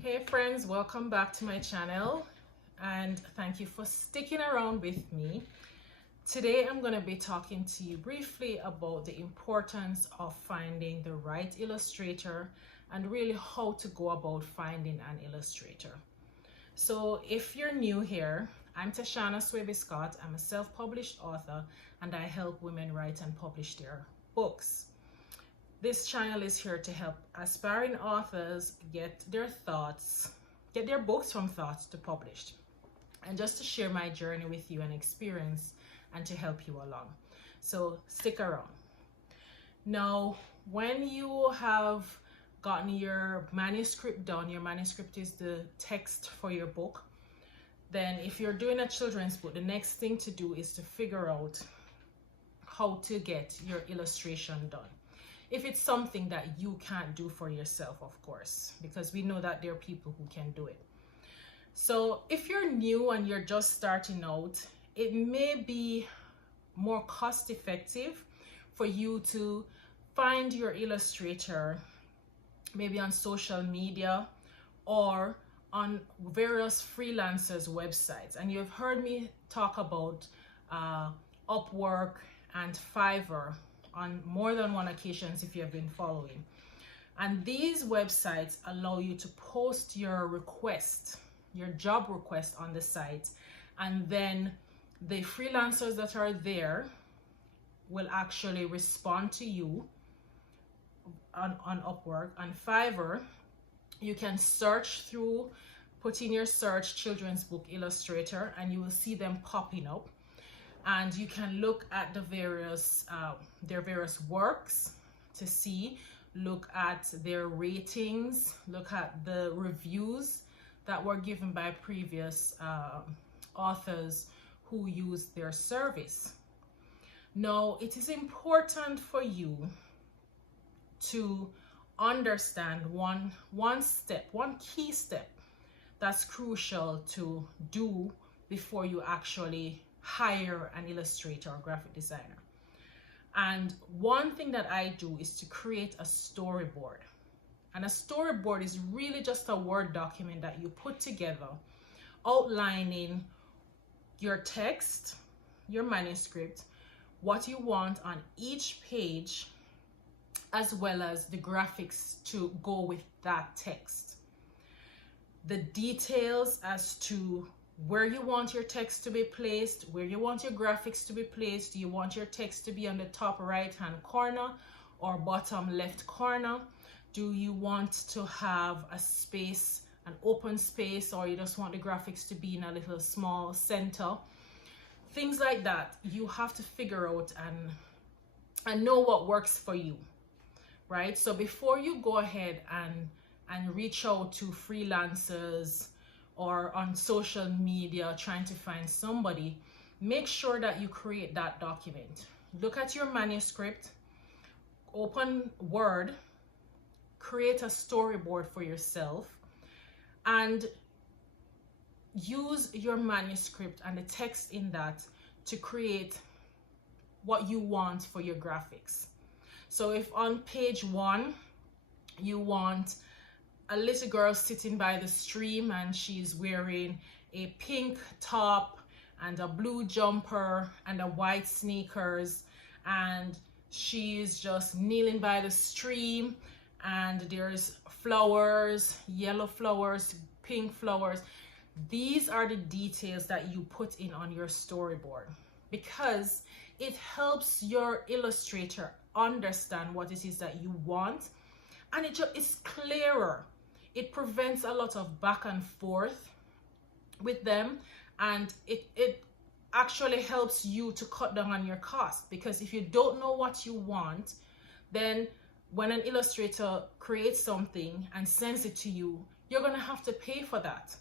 Hey friends, welcome back to my channel and thank you for sticking around with me. Today I'm going to be talking to you briefly about the importance of finding the right illustrator and really how to go about finding an illustrator. So if you're new here, I'm Swaby-Scott. I'm a self-published author and I help women write and publish their books. This channel is here to help aspiring authors get their books from thoughts to published, and just to share my journey with you and experience and to help you along. So stick around. Now, when you have gotten your manuscript done, your manuscript is the text for your book, then if you're doing a children's book, the next thing to do is to figure out how to get your illustration done. If it's something that you can't do for yourself, of course, because we know that there are people who can do it. So if you're new and you're just starting out, it may be more cost effective for you to find your illustrator maybe on social media or on various freelancers' websites. And you've heard me talk about Upwork and Fiverr on more than one occasions if you have been following. And these websites allow you to post your request, your job request on the site, and then the freelancers that are there will actually respond to you on Upwork. On Fiverr, you can search through, put in your search children's book illustrator, and you will see them popping up. And you can look at the their various works to see, look at their ratings, look at the reviews that were given by previous authors who used their service. Now, it is important for you to understand one key step that's crucial to do before you actually hire an illustrator or graphic designer. And one thing that I do is to create a storyboard. And a storyboard is really just a Word document that you put together outlining your text, your manuscript, what you want on each page, as well as the graphics to go with that text. The details as to where you want your text to be placed, where you want your graphics to be placed. Do you want your text to be on the top right hand corner or bottom left corner? Do you want to have a space, an open space, or you just want the graphics to be in a little small center? Things like that you have to figure out and know what works for you, right? So before you go ahead and reach out to freelancers or on social media trying to find somebody, make sure that you create that document. Look at your manuscript, open Word, create a storyboard for yourself, and use your manuscript and the text in that to create what you want for your graphics. So if on page 1 you want a little girl sitting by the stream and she's wearing a pink top and a blue jumper and a white sneakers, and she's just kneeling by the stream, and there's flowers, yellow flowers, pink flowers. These are the details that you put in on your storyboard, because it helps your illustrator understand what it is that you want, and it's clearer. It prevents a lot of back and forth with them, and it actually helps you to cut down on your cost, because if you don't know what you want, then when an illustrator creates something and sends it to you, you're going to have to pay for that,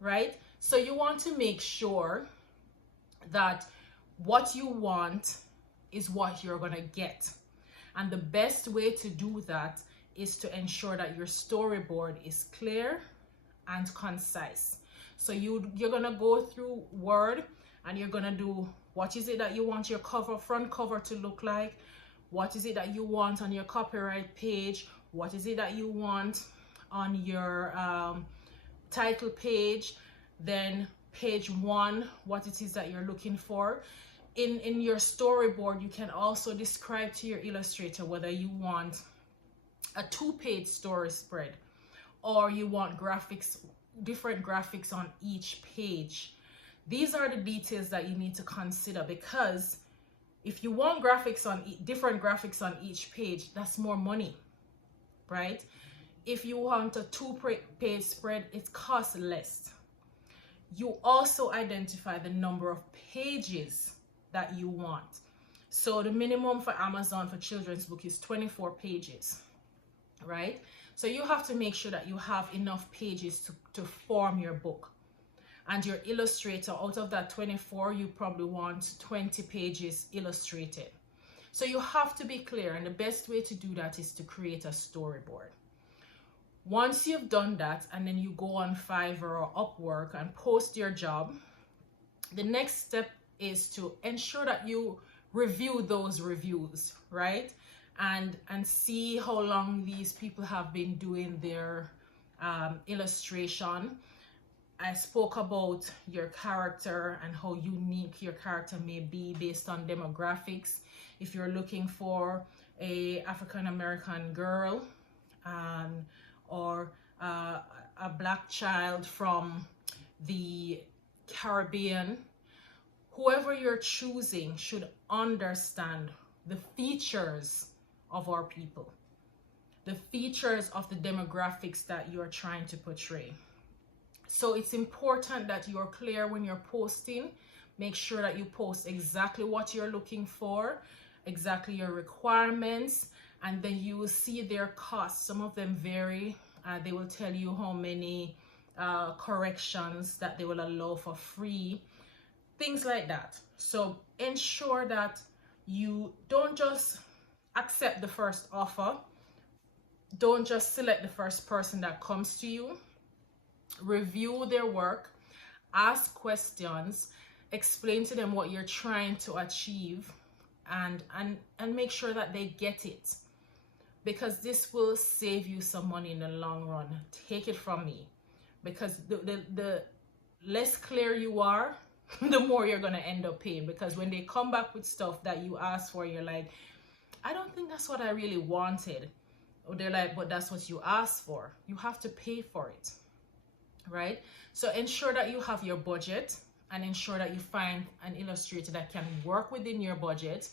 right? So you want to make sure that what you want is what you're going to get. And the best way to do that is to ensure that your storyboard is clear and concise. So you're gonna go through Word and you're gonna do, what is it that you want your front cover to look like? What is it that you want on your copyright page? What is it that you want on your title page, then page 1, what it is that you're looking for. In your storyboard, you can also describe to your illustrator whether you want a 2-page story spread or you want graphics, different graphics on each page. These are the details that you need to consider, because if you want graphics on different graphics on each page, that's more money, right? If you want a 2-page spread, it costs less. You also identify the number of pages that you want. So the minimum for Amazon for children's book is 24 pages, right? So you have to make sure that you have enough pages to form your book. And your Illustrator, out of that 24, you probably want 20 pages illustrated. So you have to be clear, and the best way to do that is to create a storyboard. Once you've done that, and then you go on Fiverr or Upwork and post your job, the next step is to ensure that you review those reviews, right? And see how long these people have been doing their illustration. I spoke about your character and how unique your character may be based on demographics. If you're looking for a African-American girl or a black child from the Caribbean, whoever you're choosing should understand the features of our people, the features of the demographics that you're trying to portray. So it's important that you're clear when you're posting. Make sure that you post exactly what you're looking for, exactly your requirements, and then you will see their costs. Some of them vary. They will tell you how many corrections that they will allow for free, things like that. So ensure that you don't just accept the first offer. Don't just select the first person that comes to you. Review their work, ask questions, explain to them what you're trying to achieve, and make sure that they get it, because this will save you some money in the long run. Take it from me, because the less clear you are, the more you're going to end up paying, because when they come back with stuff that you asked for, you're like, I don't think that's what I really wanted. Or they're like, but that's what you asked for. You have to pay for it, right? So ensure that you have your budget, and ensure that you find an illustrator that can work within your budget,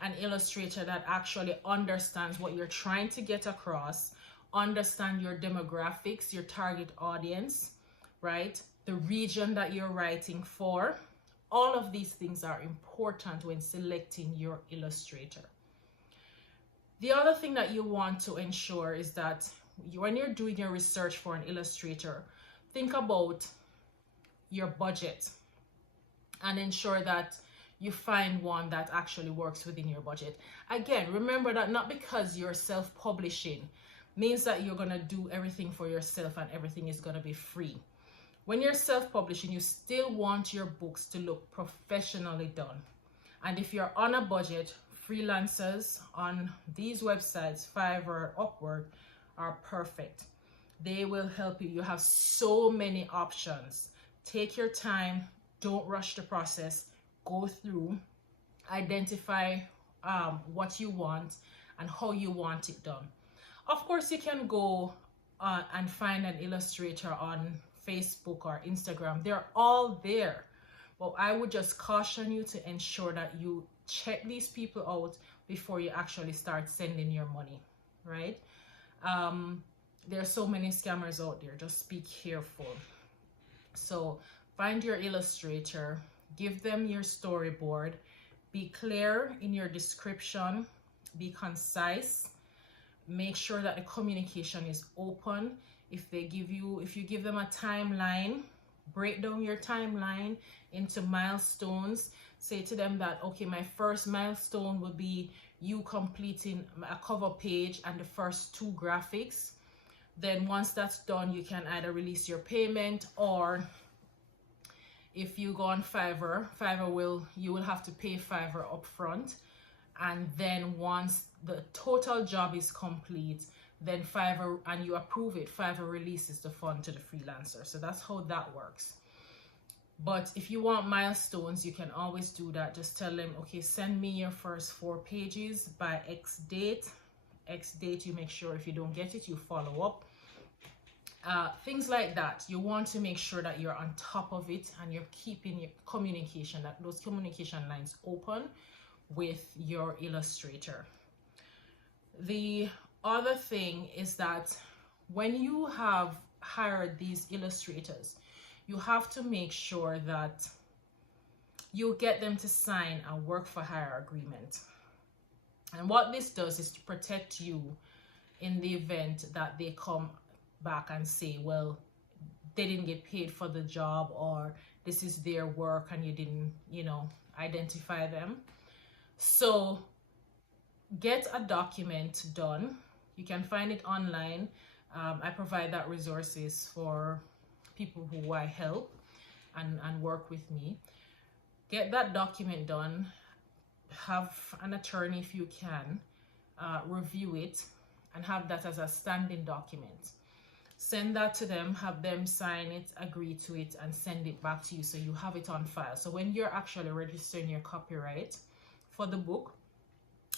an illustrator that actually understands what you're trying to get across, understand your demographics, your target audience, right? The region that you're writing for. All of these things are important when selecting your illustrator. The other thing that you want to ensure is that when you're doing your research for an illustrator, think about your budget and ensure that you find one that actually works within your budget. Again, remember that not because you're self-publishing means that you're going to do everything for yourself and everything is going to be free. When you're self-publishing, you still want your books to look professionally done. And if you're on a budget, freelancers on these websites, Fiverr, Upwork, are perfect. They will help you. You have so many options. Take your time. Don't rush the process. Go through, identify what you want and how you want it done. Of course, you can go and find an illustrator on Facebook or Instagram. They're all there. But I would just caution you to ensure that you check these people out before you actually start sending your money, right? There are so many scammers out there. Just be careful. So find your illustrator, give them your storyboard, be clear in your description, be concise, make sure that the communication is open. If you give them a timeline, break down your timeline into milestones. Say to them that, okay, my first milestone will be you completing a cover page and the first 2 graphics. Then once that's done, you can either release your payment, or if you go on Fiverr, you will have to pay Fiverr upfront. And then once the total job is complete, then Fiverr, and you approve it, Fiverr releases the fund to the freelancer. So that's how that works. But if you want milestones, you can always do that. Just tell them, okay, send me your first 4 pages by X date. X date, you make sure if you don't get it, you follow up. Things like that. You want to make sure that you're on top of it and you're keeping your communication, that those communication lines open with your illustrator. The other thing is that when you have hired these illustrators, you have to make sure that you get them to sign a work for hire agreement. And what this does is to protect you in the event that they come back and say, well, they didn't get paid for the job, or this is their work and you didn't, you know, identify them. So get a document done. You can find it online. I provide that resources for people who I help and work with me. Get that document done. Have an attorney if you can review it and have that as a standing document. Send that to them, have them sign it, agree to it, and send it back to you so you have it on file. So when you're actually registering your copyright for the book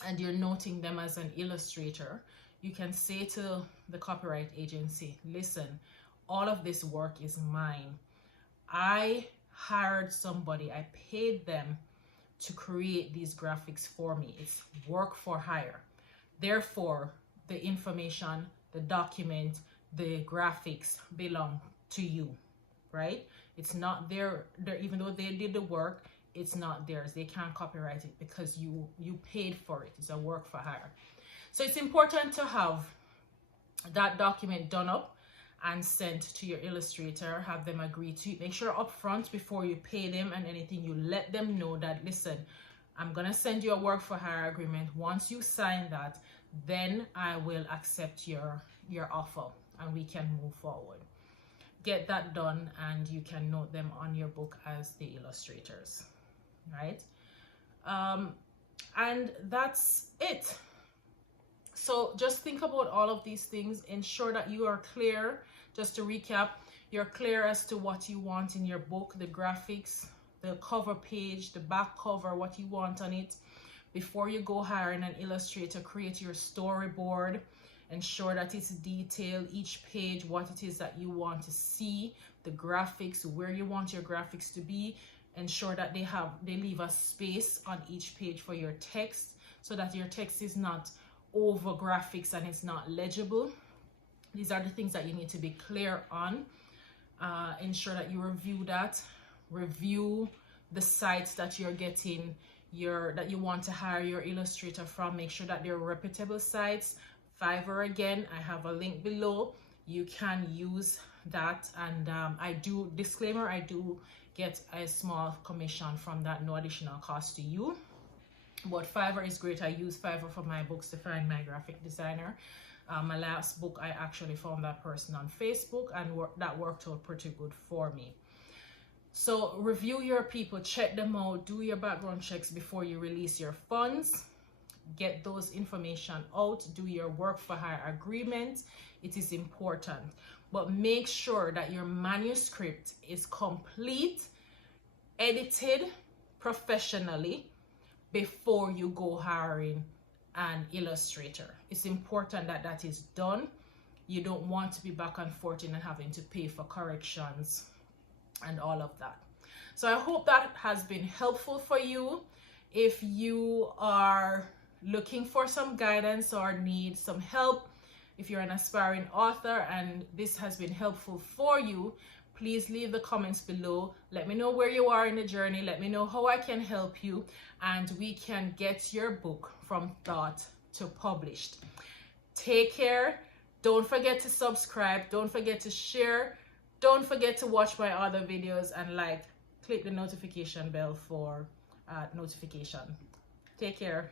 and you're noting them as an illustrator, you can say to the copyright agency, listen, all of this work is mine. I hired somebody, I paid them to create these graphics for me. It's work for hire. Therefore, the information, the document, the graphics belong to you, right? It's not their, even though they did the work, it's not theirs. They can't copyright it because you paid for it. It's a work for hire. So it's important to have that document done up and sent to your illustrator, have them agree to it. Make sure upfront before you pay them and anything, you let them know that, listen, I'm gonna send you a work for hire agreement. Once you sign that, then I will accept your offer and we can move forward. Get that done and you can note them on your book as the illustrators, right? And that's it. So just think about all of these things. Ensure that you are clear. Just to recap, you're clear as to what you want in your book, the graphics, the cover page, the back cover, what you want on it. Before you go hiring an illustrator, create your storyboard. Ensure that it's detailed, each page, what it is that you want to see, the graphics, where you want your graphics to be. Ensure that they leave a space on each page for your text so that your text is not over graphics and it's not legible. These are the things that you need to be clear on. Ensure that you review that. Review the sites that you're getting that you want to hire your illustrator from. Make sure that they're reputable sites. Fiverr, again, I have a link below. You can use that, and I do get a small commission from that, no additional cost to you. But Fiverr is great. I use Fiverr for my books to find my graphic designer. My last book, I actually found that person on Facebook, and that worked out pretty good for me. So review your people, check them out, do your background checks before you release your funds. Get those information out, do your work for hire agreement. It is important, but make sure that your manuscript is complete, edited professionally before you go hiring an illustrator. It's important that that is done. You don't want to be back and forth and having to pay for corrections and all of that. So I hope that has been helpful for you. If you are looking for some guidance or need some help, if you're an aspiring author and this has been helpful for you, please leave the comments below. Let me know where you are in the journey. Let me know how I can help you, and we can get your book from thought to published. Take care. Don't forget to subscribe. Don't forget to share. Don't forget to watch my other videos and click the notification bell for notification. Take care.